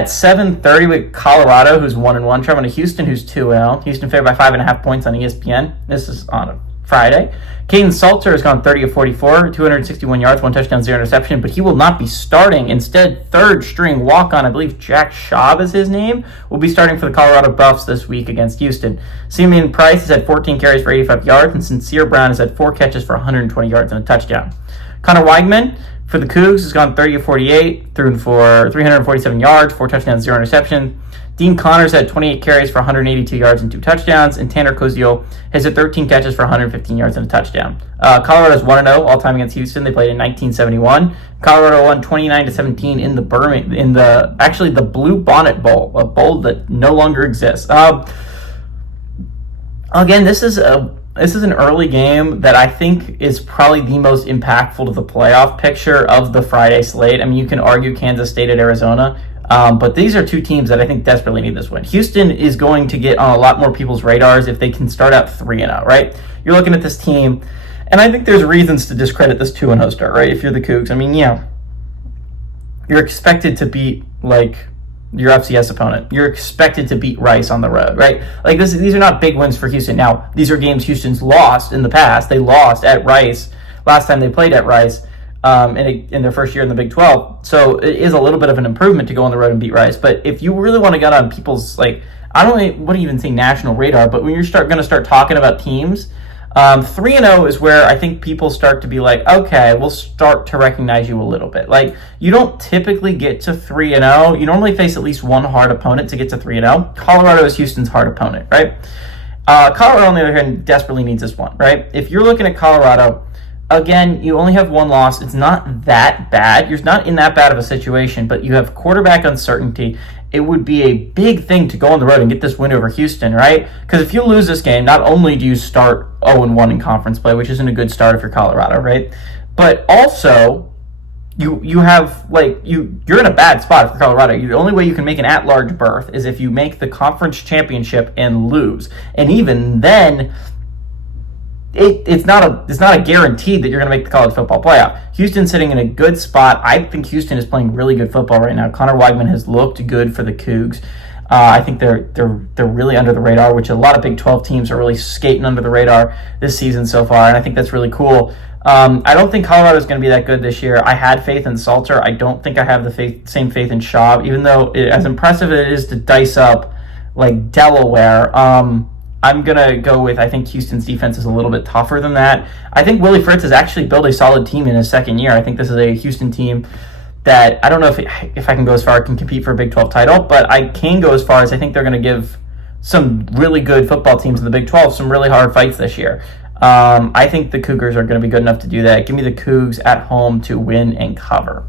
at 7:30 with Colorado, who's 1-1, traveling to Houston, who's 2-0. Houston favored by 5.5 points on ESPN. This is on a Friday. Caden Salter has gone 30 of 44, 261 yards, 1 touchdown, 0 interception, but he will not be starting. Instead, third string walk-on, I believe Jack Schaub is his name, will be starting for the Colorado Buffs this week against Houston. Simeon Price has had 14 carries for 85 yards, and Sincere Brown has had 4 catches for 120 yards and a touchdown. Connor Weigman for the Cougs has gone 30 of 48, through for 347 yards, 4 touchdowns, 0 interception. Dean Connors had 28 carries for 182 yards and 2 touchdowns, and Tanner Koziel has had 13 catches for 115 yards and a touchdown. Colorado's 1-0 all-time against Houston. They played in 1971. Colorado won 29-17 in the Blue Bonnet Bowl, a bowl that no longer exists. Again, this is an early game that I think is probably the most impactful to the playoff picture of the Friday slate. I mean, you can argue Kansas State at Arizona, but these are two teams that I think desperately need this win. Houston is going to get on a lot more people's radars if they can start out 3-0, right? You're looking at this team, and I think there's reasons to discredit this 2-0 start, right? If you're the Cougs, I mean, yeah, you're expected to beat, like, your FCS opponent. You're expected to beat Rice on the road, right? Like, these are not big wins for Houston. Now, these are games Houston's lost in the past. They lost at Rice last time they played at Rice in their first year in the Big 12. So it is a little bit of an improvement to go on the road and beat Rice. But if you really want to get on people's, like, I don't want to even say national radar, but when you're going to start talking about teams, 3-0 is where I think people start to be like, okay, we'll start to recognize you a little bit. Like, you don't typically get to 3-0. You normally face at least one hard opponent to get to 3-0. Colorado is Houston's hard opponent, right? Colorado, on the other hand, desperately needs this one, right? If you're looking at Colorado, again, you only have one loss. It's not that bad. You're not in that bad of a situation, but you have quarterback uncertainty. It would be a big thing to go on the road and get this win over Houston, right? Because if you lose this game, not only do you start 0-1 in conference play, which isn't a good start if you're Colorado, right? But also, you have, like, you're in a bad spot for Colorado. The only way you can make an at-large berth is if you make the conference championship and lose. And even then, it's not a guarantee that you're going to make the college football playoff. Houston's sitting in a good spot. I think Houston is playing really good football right now. Connor Weigman has looked good for the Cougs. I think they're really under the radar, which a lot of Big 12 teams are really skating under the radar this season so far, and I think that's really cool. I don't think Colorado is going to be that good this year. I had faith in Salter. I don't think I have the same faith in Schaub, even though as impressive it is to dice up like Delaware. I'm going to go with, I think Houston's defense is a little bit tougher than that. I think Willie Fritz has actually built a solid team in his second year. I think this is a Houston team that, I don't know if I can go as far, I can compete for a Big 12 title, but I can go as far as I think they're going to give some really good football teams in the Big 12 some really hard fights this year. I think the Cougars are going to be good enough to do that. Give me the Cougs at home to win and cover.